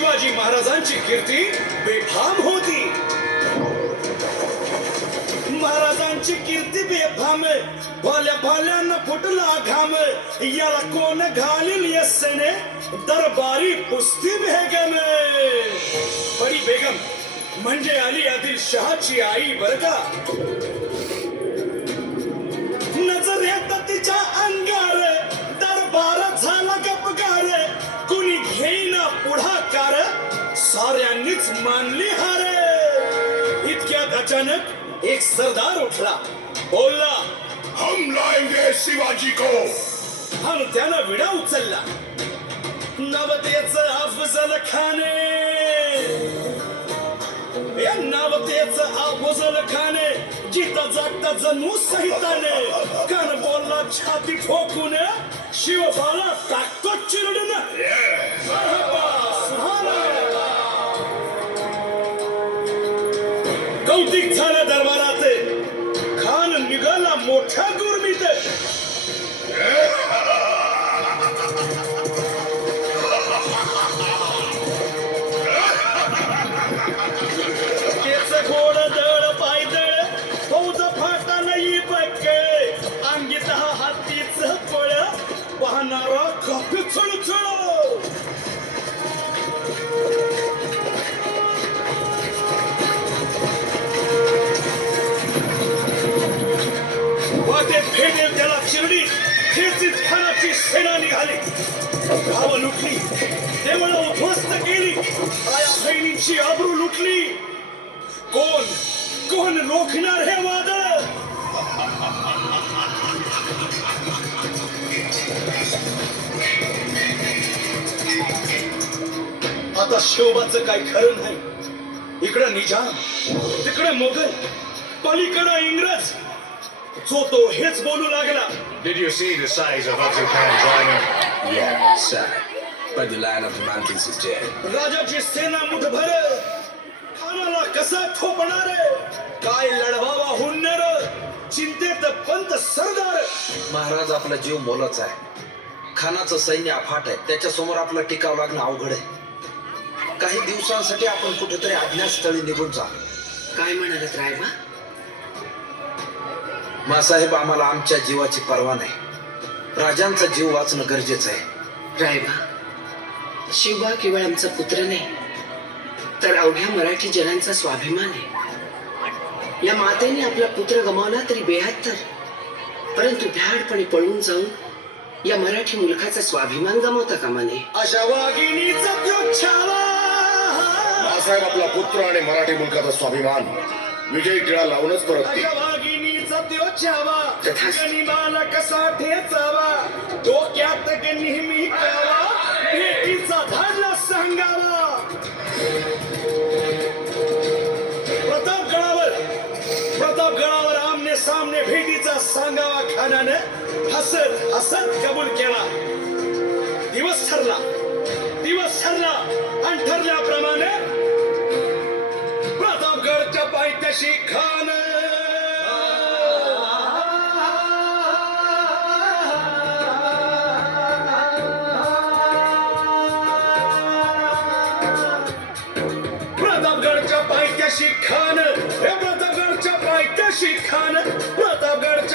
शिवाजी महाराजांची कीर्ती बेफाम होती. महाराजांची कीर्ती बेफाम भल्या भल्यानं फुटला घाम. याला कोण घालील यस्सेने दरबारी पुस्ती बेगम. बडी बेगम म्हणजे अली आदिल शहाची आई बर का? साऱ्यांनीच मानली हार. इतक्यात अचानक एक सरदार उठला. बोलला हम लाएंगे शिवाजी को. आणि त्यानं विडा उचलला. नवतेच अफजल खाने. या नवतेच अफजल खाने जिथं जागता जणू सहिताने कान बोलला छाती ठोकून शिवबाला टाकतो चिरडून. निघाला मोठ्या सेना निघाली. गाव लुटली. देवळ उद्ध्वस्त केली. आया बहिणींची आबरू लुटली. कोण? कोण रोखणार हे वादळ? आता शोभाच काय खरं नाही. इकडं निजाम तिकडे मोगल पलीकडं इंग्रज. जो तो हेच बोलू लागला Did you see the size of Khan's army? Yeah, sir. But the line of the mountains is dead. राजाची सेना मुठभर खानाला कसा ठोपणार काय लढवावा हुन्नर? चिंतेत पंत सरदार. महाराज आपला जीव मोलाचा आहे. खानाचं सैन्य अफाट आहे. त्याच्यासमोर आपला टिकाव लागणं अवघड आहे. काही दिवसांसाठी आपण कुठेतरी अज्ञात स्थळी निघून जा काय म्हणालात रायबा? मासाहेब आम्हाला आमच्या जीवाची पर्वा नाही. राजांचा जीव वाचणं गरजेचं आहे. रायबा शिवबा केवळ आमचा पुत्र नाही तर अवघ्या मराठी जनांचा स्वाभिमान आहे. या मातेने आपला पुत्र गमावला तरी बेहत्तर परंतु भ्याडपणे पळून जाऊन या मराठी मुलखाचा स्वाभिमान गमावता कामा नये. अशा वाघिणीचा आपला पुत्र आणि मराठी मुलकाचा स्वाभिमान. विजयी टिळा लावूनच. गनिमाला कसा ठेचावा डोक्यात नेहमी भेटीचा धाडला सांगावा. प्रतापगडावर प्रतापगडावर आमने सामने भेटीचा सांगावा खानानं हसत हसत कबूल केला. दिवस ठरला. दिवस ठरला. प्रतापगडच्या पायथ्याशी खान प्रतापगडच्या पायथ्याशी खान हे प्रतापगडच्या पायथ्याशी खान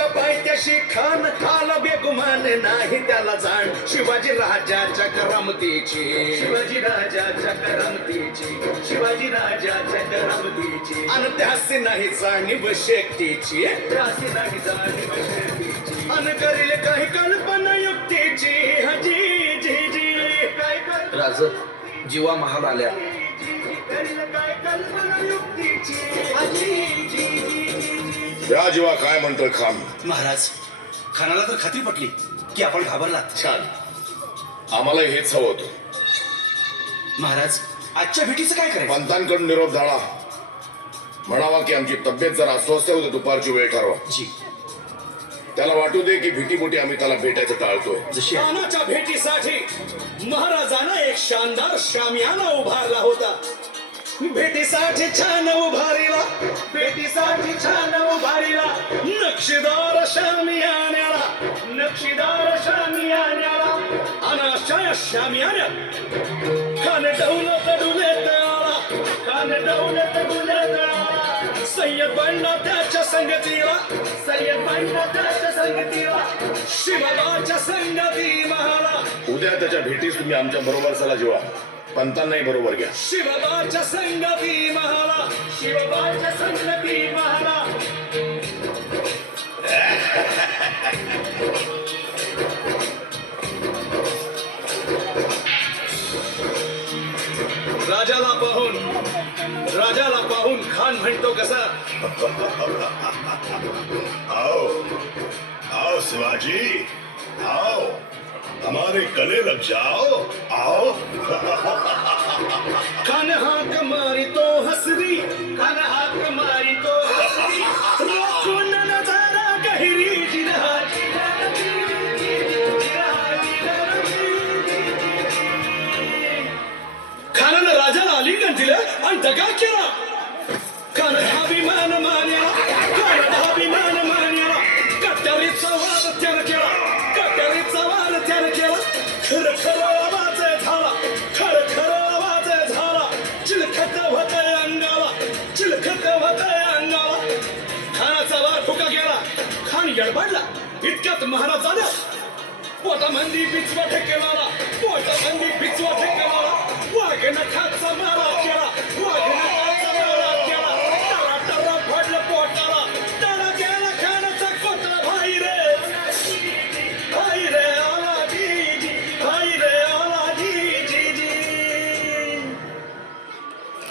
प्रतापगडच्या पायथ्याशी खान आला बेगुमान नाही त्याला जाण. शिवाजी राजाच्या करामतीची. शिवाजी राजाच्या करामतीची. शिवाजी राजाच्या करामतीची. आणि त्यासी नाही जाणीव शक्तीची त्यासी नाही जाणीव शक्तीची आणि करील काही कल्पना युक्तीची. हजी जी जी. काय राज जीवा महाल आल्या. करील काय कल्पना युक्तीची. हजी जी जी. या जीवा काय म्हणतोय खान? महाराज खानाला तर खात्री पटली की आपण घाबरलात. छान. आम्हाला हेच हवं होतं. महाराज आजच्या भेटीचं काय करायचं? पंतांकडून निरोप झाला. म्हणावा की आमची तब्येत जरा अस्वस्थ होते दुपारची वेळ ठरवा. जी. त्याला वाटू दे की भीतीपोटी आम्ही त्याला भेटायचं टाळतोय. जशी आहे. भेटीसाठी महाराजांना एक शानदार शामियाना उभारला होता. भेटीसाठी छान उभारीला. शामियान्या खान डौलकडून आला खान दौलत गुलगा सय्यद बनला त्याच्या संगतीला सय्यद बनला त्याच्या संगतीला शिवबाच्या संगती महाला उद्या त्याच्या भेटीस तुम्ही आमच्या बरोबर चला जेव्हा पंतांनाही बरोबर घ्या. शिवबाच्या संगती महाला शिवबाच्या संगती महाला राजाला पाहून राजाला पाहून खान म्हणतो कसा? आओ आओ शिवाजी आओ हमारे गले लग जाओ आओ। कन्हा हाक मारितो हसरी खान हाक मारितो कट्यारीचा वार त्यानं केला कट्यारीचा वार त्यानं केला खर खर आवाज झाला खर खर आवाज झाला चिलखत होतय अंगाला चिलखत होतय अंगाला खानाचा वार फुका गेला खान यडबडला इतक्यात महाराज आला पोटामंदी बिचवा ठेकेला पोटामंदी बिचवा ठेकेला वाघ नखाचा मारा.